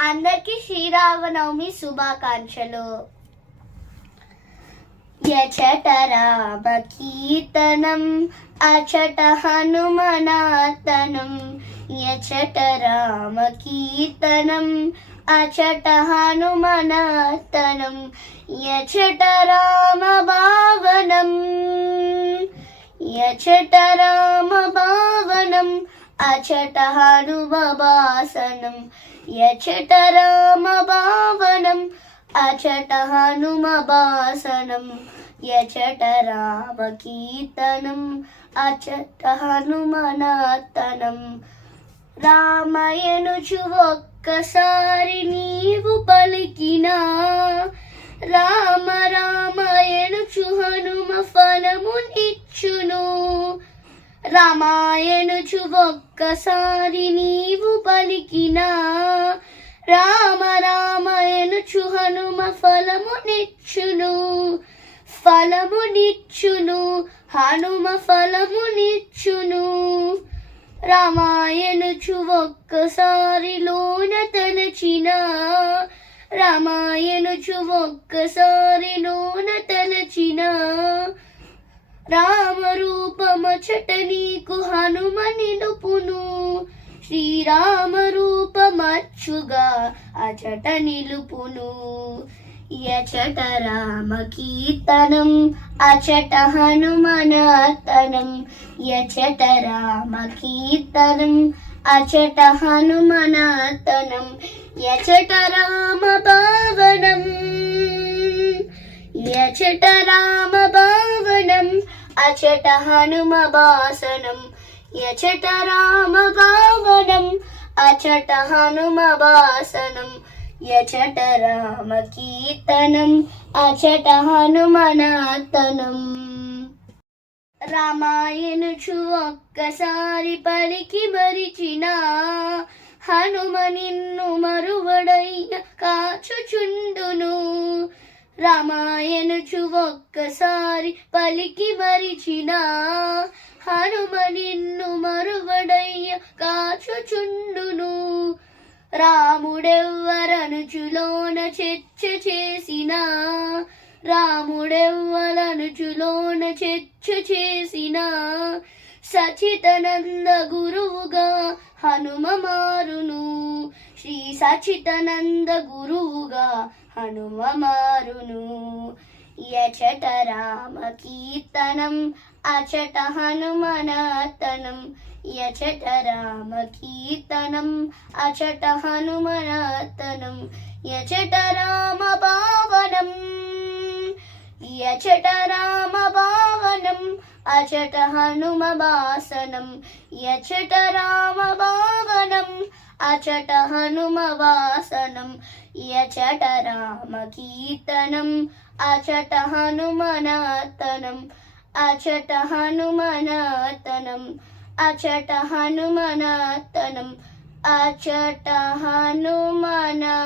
అందరికీ శ్రీరామనవమి శుభాకాంక్షలు. యచట రామ కీర్తనం అచట హనుమనార్తనం. యచట రామ కీర్తనం అచట హనుమనార్తనం. యచట రామ భావనం యచట రామ భావనం అచట హనుమవాసనం. యచట రామ భావనం అచట హనుమవాసనం. యచట రామ కీర్తనం అచట హనుమనార్తనం. రామయనుచు ఒక్కసారి నీవు పలికినా, రామ రామయనుచు హనుమ ఫలమునిచ్చును. రామాయనుచు ఒక్కసారి నీవు పలికినా, రామ రామయనుచు హనుమ ఫలమునిచ్చును. ఫలమునిచ్చును హనుమ ఫలమునిచ్చును. రామాయనుచు ఒక్కసారి లోన తలచిన, రామాయనుచు ఒక్కసారి లోన తలచిన. రామరూపమచట నీకు హనుమ నిలుపును. శ్రీరామ రూపమచ్చుగా అచట నిలుపును. యచట రామ కీర్తనం అచట హనుమనార్తనం. యచట రామ కీర్తనం అచట హనుమనార్తనం. యచట రామ భావనం యచట రామ భావనం అచట హనుమవాసనం. యచట రామ భావనం అచట హనుమవాసనం. యచట రామ కీర్తనం అచట హనుమనార్తనం. రామాయనుచు ఒక్కసారి పలికి మరిచిన, హనుమ నిన్ను మరువడయ్య కాచుచుండును. రామాయనుచు ఒక్కసారి పలికి మరిచిన, హనుమ నిన్ను మరువడయ్య కాచుచుండును. రాముడెవ్వరనుచులోన చర్చ చేసిన, రాముడెవ్వరనుచులోన చర్చ చేసిన. సచితనంద గురువుగా హనుమ మారును. శ్రీ సచితనంద గురువుగా హనుమ మారును. యచట రామ కీర్తనం అచట హనుమనార్తనం. యచట రామ కీర్తనం అచట హనుమనార్తనం. యచట రామ భావనం యచట రామ భావనం అచట హనుమవాసనం. యచట రామ భావనం అచట హనుమవాసనం. యచట రామ కీర్తనం అచట హనుమనార్తనం. అచట హనుమనార్తనం అచట హనుమనార్తనం. అచట హనుమనార్తనం.